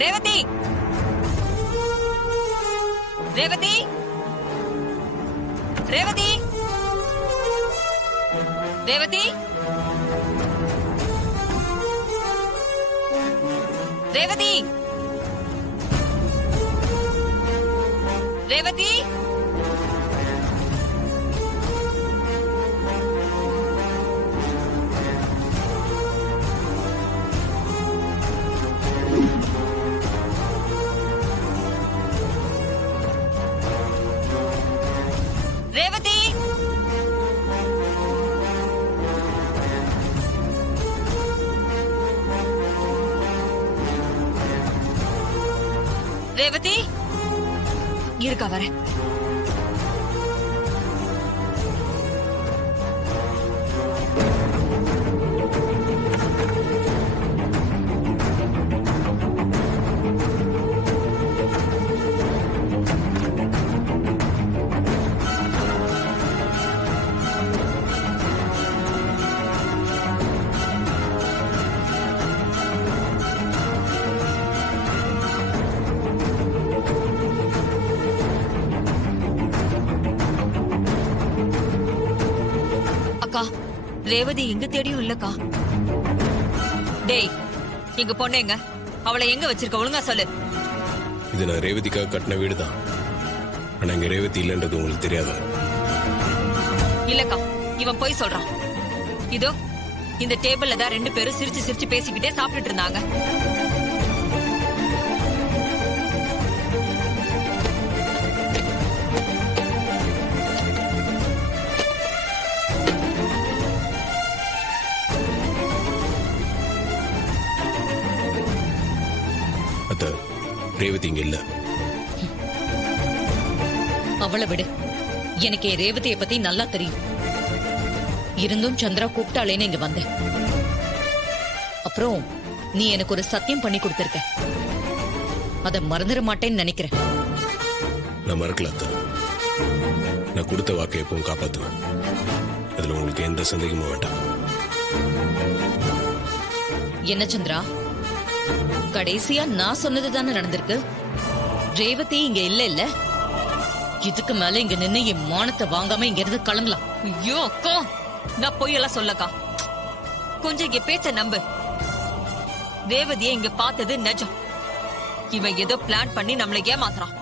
ரேவதி ரேவதி ரேவதி ரேவதி ரேவதி ரேவதி ரேவதி ரேவதி இருக்கா வர அக்கா ரேவதி எங்க தேடியும் இல்லக்கா. டேய் எங்க பொண்ணுங்க அவளை எங்க வச்சிருக்க ஒழுங்கா சொல்லு. இது நான் ரேவதிக்காக கட்டின வீடுதான். ஆனா இங்க ரேவதி இல்லன்றது உங்களுக்கு தெரியாதா? இல்லக்கா இவன் போய் சொல்றான். இதோ இந்த டேபிள்ல தான் 2 பேரும் சிரிச்சு சிரிச்சு பேசிக்கிட்டே சாப்பிட்டுட்டு இருந்தாங்க. அத்த ரேவதி இங்க இல்ல. அவளை விடு. எனக்கு என் ரேவதியை பத்தி நல்லா தெரியும். இருந்தும் சந்திரா கூப்பிட்டாளேன்னு இங்க வந்தேன். அப்புறம் நீ எனக்கு ஒரு சத்தியம் பண்ணி கொடுத்திருக்க. அத மறந்துட மாட்டேன்னு நினைக்கிறேன். நான் மறக்கல அத்த. நான் கொடுத்த வாக்கை எப்பவும் காப்பாத்துவேன். அதுல உங்களுக்கு எந்த சந்தேகமும் வேண்டாம். என்ன சந்திரா, கடைசியா நான் சொன்னதுதானே நடந்திருக்கு. ரேவதி இங்க இல்ல. இதுக்கு மேல இங்க நின்னு என் மானத்தை வாங்காம இங்க இருந்து கிளம்பலாம். ஐயோ அக்கா நான் பொய்யெல்லாம் சொல்லக்கா. கொஞ்சம் இங்க பேச்ச நம்பு. ரேவதியை இங்க பார்த்தது நிஜம். இவன் ஏதோ பிளான் பண்ணி நம்மளை ஏமாத்துறான்.